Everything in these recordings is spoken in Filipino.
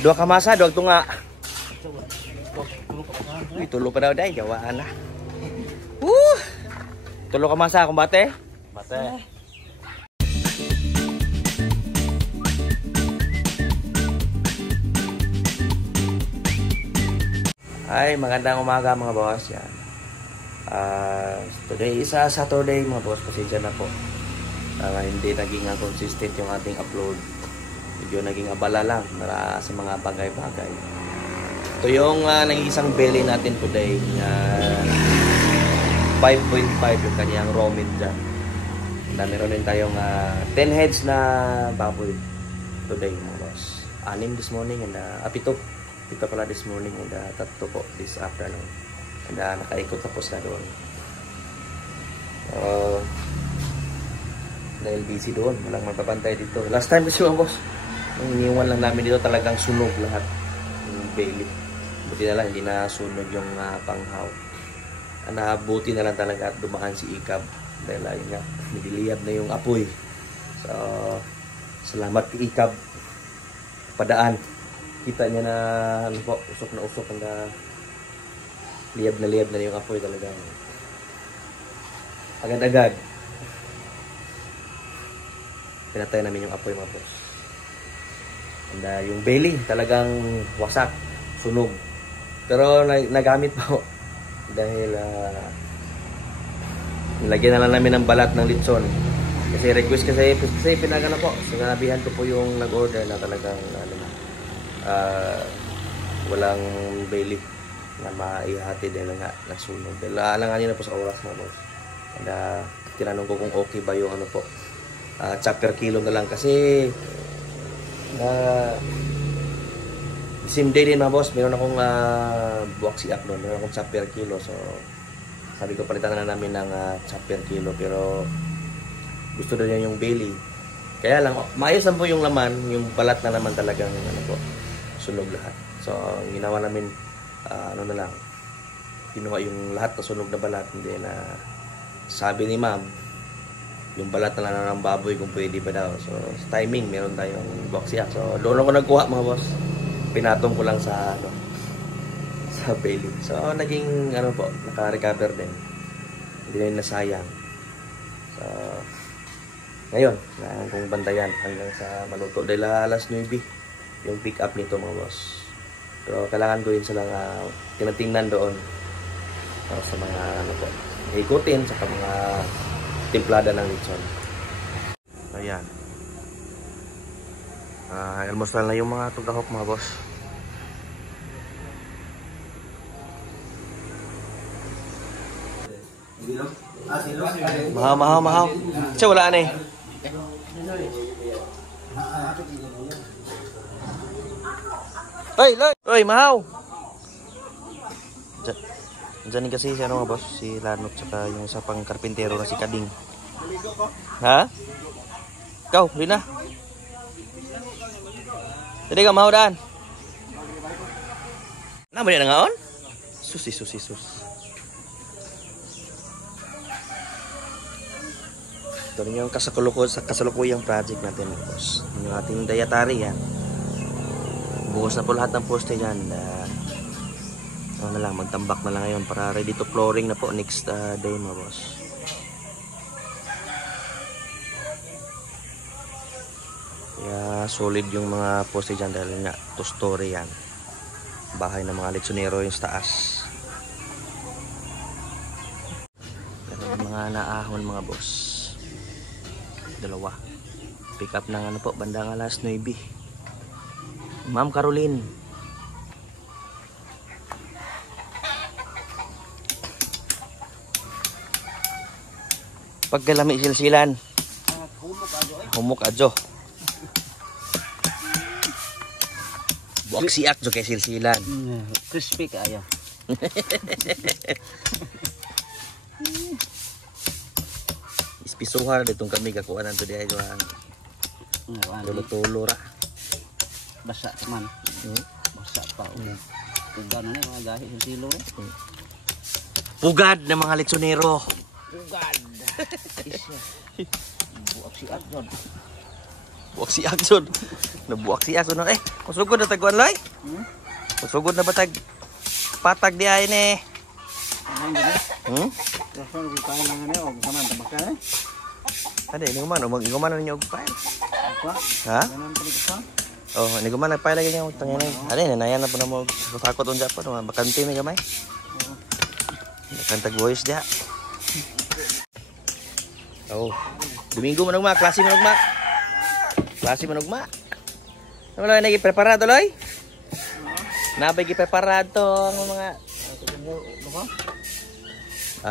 Dua ka masa, duwag tunga. Uy, tulo pa daw day, jawaan na. Tulo ka masa, kumbate? Bate. Ay, magandang umaga mga boss. Yan. Today is Saturday mga boss. Pasensya na po. Hindi naging consistent yung ating upload. Medyo naging abala lang para sa mga bagay-bagay. Ito yung nag-iisang belly natin today. 5.5 yung kanyang raw meat dyan. Meron din tayong 10 heads na baboy today mga boss. 6 this morning and 7 pala this morning and 3 po this afternoon. And nakaikot tapos na doon. Dahil busy doon, walang magpapantay dito. Last time kasi mga boss, nung iniwan lang namin dito talagang sunog lahat yung belly. Buti na lang hindi na sunog yung panghaw. Nabuti na lang talaga at dumaan si Ikab dahil ayun nga, nililiyab na yung apoy. So salamat kay Ikab, padaan. Kita niya na ano po, usok na liyab na yung apoy talaga. Agad-agad pinatay namin yung apoy mga boss. And yung belly talagang wasak, sunog. Pero nagamit po dahil nilagyan na lang namin ng balat ng litson. Kasi request kasi pinagano po, sinabihan ko po yung nag-order na talagang walang belly na maihati dahil nga nasunog. Dahil alanganin na po sa oras mga boss. And tinanong ko kung okay ba yung ano po, chopper kilo na lang kasi same day din mga boss, meron akong buwaksiak doon, meron akong chopper kilo. So sabi ko palitan na namin ng chopper kilo, pero gusto doon niya yung belly. Kaya lang maayos lang po yung laman, yung balat na naman talagang ano po, sunog lahat. So ginawa namin ano na lang, kinuha yung lahat na sunog na balat. Hindi na sabi ni ma'am yung balat na lang ng baboy kung pwede ba daw. So sa timing meron tayong buwaksiak. So doon ako nagkuha mga boss, pinatong ko lang sa ano, sa belly. So naging ano po, naka-recover din, hindi na nasayang. So ngayon kung bantayan hanggang sa maluto dahil alas 9 yung pick up nito mga boss. Pero kailangan ko rin silang tinatingnan doon sa mga ano po, ikutin sa mga timplada ng litson. Ayan. Almusal na yung mga tugahok mga boss. Mahaw. Siya wala na eh. Oy, mahaw. Diyan kasi si ano mga boss, si Lanot saka yung isa pang karpintero na si Kading. Ha? Ikaw, rin na. Tadi ka mahaw daan. Nama dia ngaon? Sus. Ito rin yung kasalukuyang project natin mga boss. Yung ating dayatari yan. Bukas na po lahat ng poste dyan. Ano na lang, magtambak na lang ngayon para ready to flooring na po next day mga boss. Kaya solid yung mga poste dyan dahil nga 2-story yan. Bahay ng mga lechonero yung sa taas. Pero yung mga naahon mga boss, 2. Pick up ng ano po, bandang alas 9. Ma'am Caroline. Pagkalami silsilan. Humok adjo. Buwaksiak jo kay silsilan. Crispy kaya. Ispisuhar ditong kami kakuan to di ay joan. Tulo-tulo ra. Basa teman. Basa pa. Pugad na mga gahi sa silo. Pugad ng mga lechonero. Pugad. Buwaksiak jod. Buwak si Akson. Nabuwak si Akson. Eh, masugod na taguan loy. Masugod na batag patag di ay ni. Ada ini kuman, umag iguman ninyo og file. Ha? Oh, ini kuman nagfile lagi niya tangin ay. Ada ni nayan na po na mo takot unja pa no, bakante mi gamay. Kantag voice dia. Oh. Domingo manugma, klase manugma. Klase manugma. Ano lang nagi preparado loy? Nabay gi preparado ang mga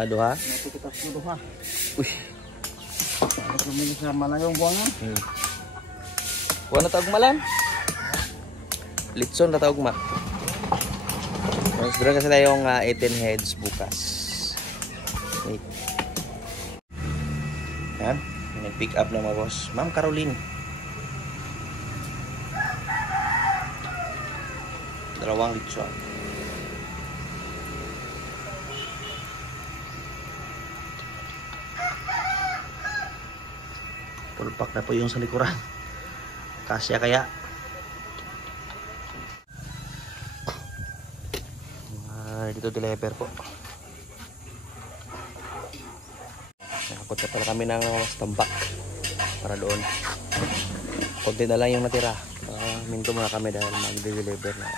duha. Uy. Wala tawag malan. Litson na tawag ma. Mas dura kasi yung 18 heads bukas. Wait. Yan. Nag-pick up na mga boss. Ma'am Caroline. Dalawang litson. Pulpak na po yung sa likuran. Kasya kaya. Dito deliver po. Nakakot na pala kami ng tambak para doon. Konti na lang yung natira. Minto muna kami dahil mag-deliver na.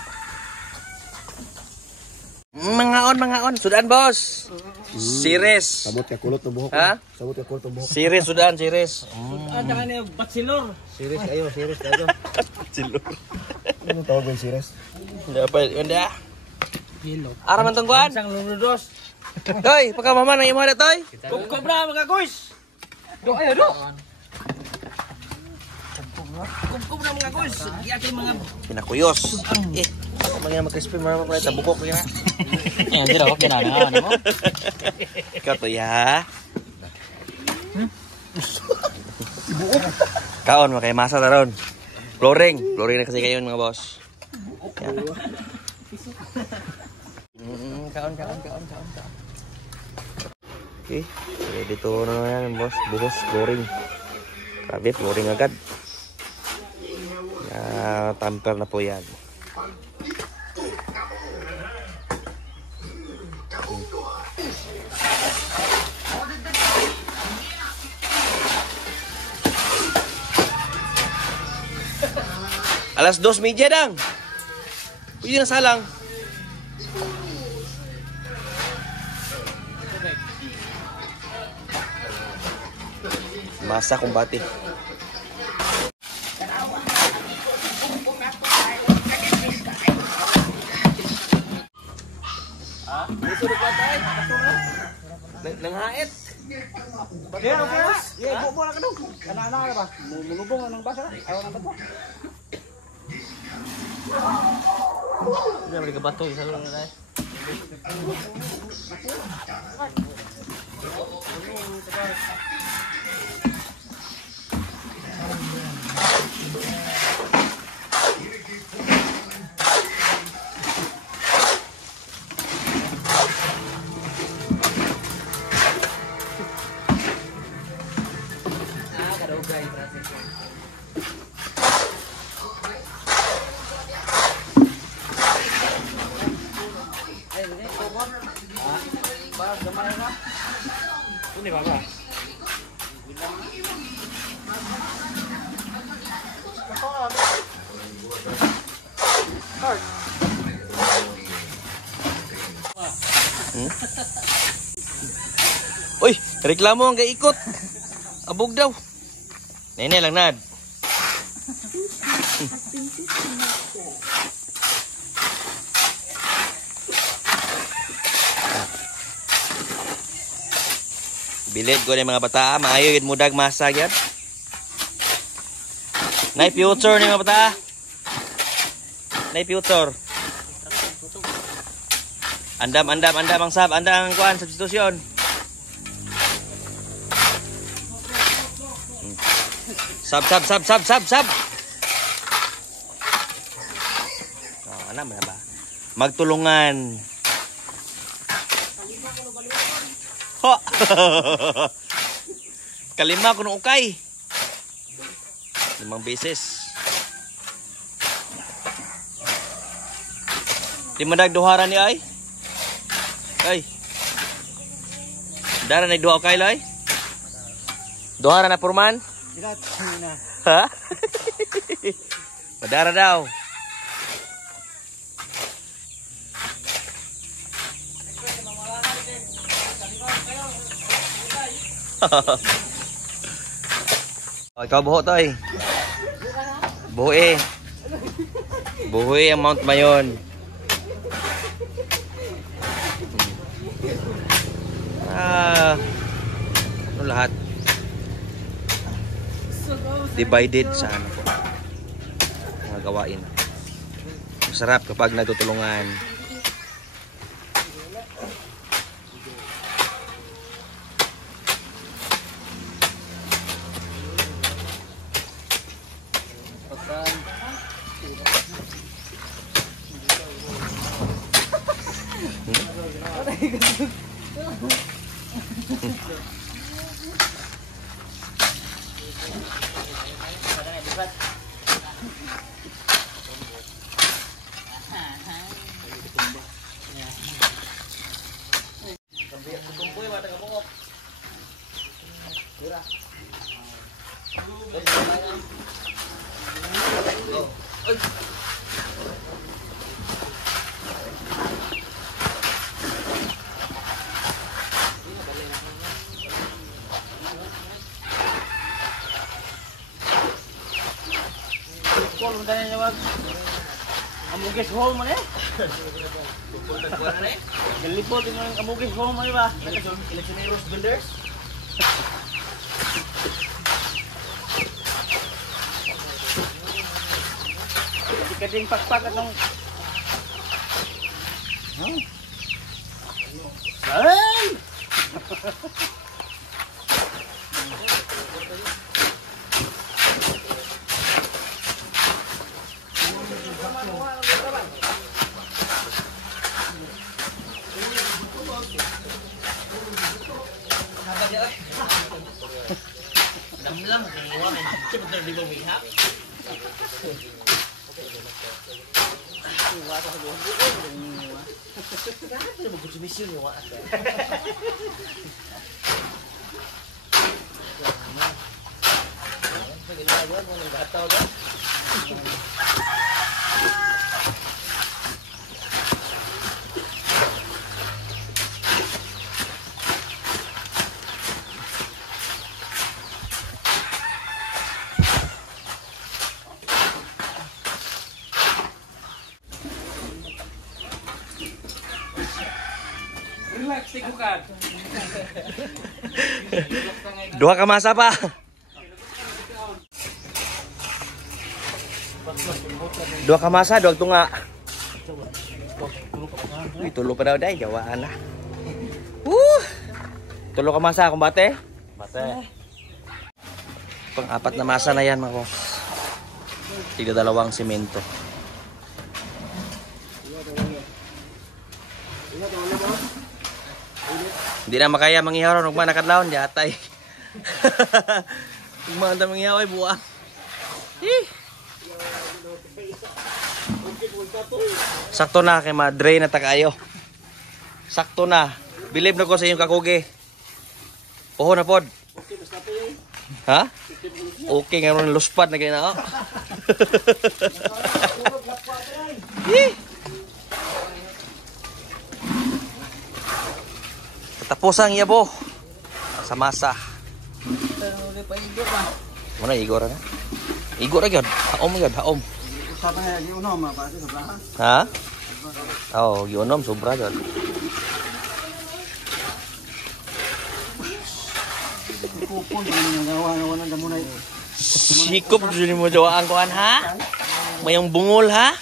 Mga on. Sudan boss. Series. Sabot ka kulot na buhok. Ha? Sabot ka kulot na buhok. Series Sudan, series. Jangan ni bachelor. Series kayo. Silur. Ano tawag yung series? Hindi apa, hindi. Hello. Araman tungguan. Sang luludos. Toy, pagka mama nang imo na toy. Kubra mga guys. Do ayo do. Kubra mga guys. Giati mga Pinakuyos. Mga mag-crispy mo naman pala bukok ya. Yan dira ko kinana ano mo. Kato ya. Kaon mo kay masa taron. Flooring na kasi kayo mga boss. Yan. Kaon. Okay, dito na yan boss, buhos flooring. Grabe, flooring agad. Tamper na po yan. Alas 2:30 dang. Pwede na salang. Masa kumbati. Nanghait. Kaya ang boss. Ye, bubo na ka dong. Kana ba? Mulubong ang basa. Ayaw na ba? Udah mereka batu sa lulo na. Ini Bapak. Uy, reklamo ang kaikot. Abog daw. Nene lang nad. Bilid ko ng mga bata, maayo yun mudag masa yan. Nay future ni mga bata. Nay future. Andam ang sab, andam ang kuan substitution. Sab. Oh, ano ba? Magtulungan. Ho. Kalima kuno ukay. 5 beses. Di man nagduharan ni ay. Ay. Dara nagduha kay ay. Duharan na purman. Dilat na. Ha? Padara daw. Oh, ikaw buho to eh. Buhi. Buhi ang Mount Mayon. Ano lahat? Divided sa ano po. Mga gawain. Masarap kapag nagtutulungan. Kalau dah ni wag. Amugis hole man eh. Galipot yung amugis hole man ba? Electioneros builders. Kading pakpak atong. Hey! Dam-lam kayuwa man. Betul di bawah ha. Wah, tak boleh. Kenapa bagus mission ni wak? Relax, tigukan. Dua kamasa pa. Dua kamasa, dua tunga. Uy, tulo pa daw day, jawaan na. Tulo kamasa, kumbate? Bate. Pang-apat na masa na yan, mga boss. Tiga dalawang semento. Hindi na makaya manghihaw ron, ugma nakadlawon jatay. Ugma anta manghihaw ay buang. Sakto na kay ma-drain na ta kayo. Sakto na. Believe na ko sa inyong kakugi. Oho na pod. Ha? Okay nga ron luspad na kaya na. Tapos ang yabo sa masa. Mana igor na? Igor na gyud. Haom gyud, haom. Ha? Oh, gionom sobra gyud. Sikop jud mo jawaan kuan ha? Mayong bungol ha?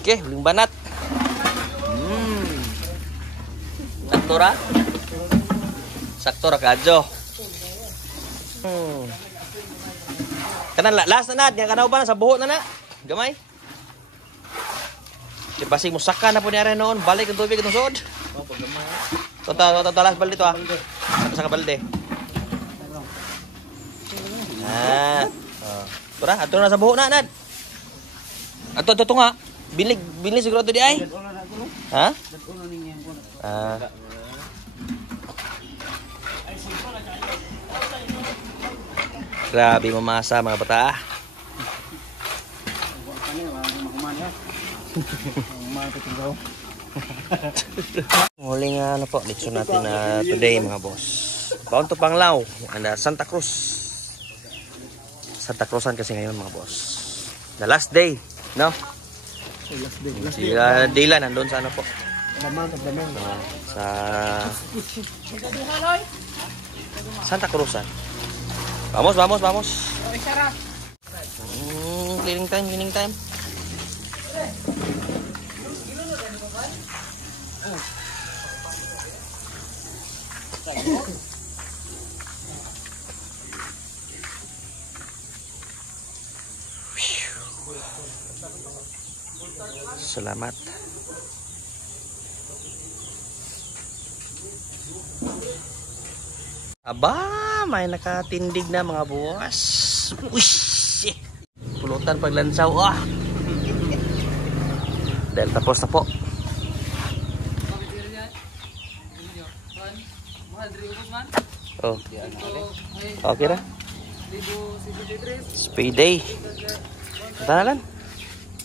Oke, huling banat. Saktora. Saktora kajo. Kanan last na na, kanaw ba na sa buhok na na? Gamay. Di basig mo saka na po ni are noon, balik ang tubig itong suod. Talas balde to ah. Sa kabalde. Ah. Oh. Tara, ato na sa buho na, Nad. Ato nga. Bilig siguro to di ay. Ha? Ah. Grabe mamasa mga bata. Huling ano po, leksyon natin na today mga boss. Paon to Panglao, Santa Cruz. Santa Cruzan kasi ngayon mga boss. The last day, no? Si Dylan nandun sa ano po? Sa Santa Cruzan. Vamos. Cleaning time. Salamat. Aba, may nakatindig na mga boss. Uish! Pulutan paglansaw. Ah! Dahil tapos na po. Oh. Okay na. It's payday. Tanalan.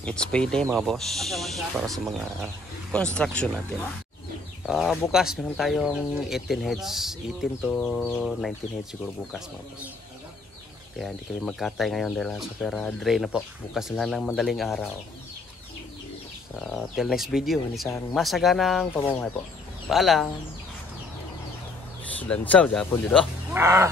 It's payday mga boss. Para sa mga construction natin. Bukas meron tayong 18 heads. 18 to 19 heads siguro bukas mga boss. Kaya hindi kami magkatay ngayon dahil super dry na po. Bukas na lang ng madaling araw. Till next video, isang masaganang pamumuhay po. Paalam. Lansaw, Japon dito. Ah!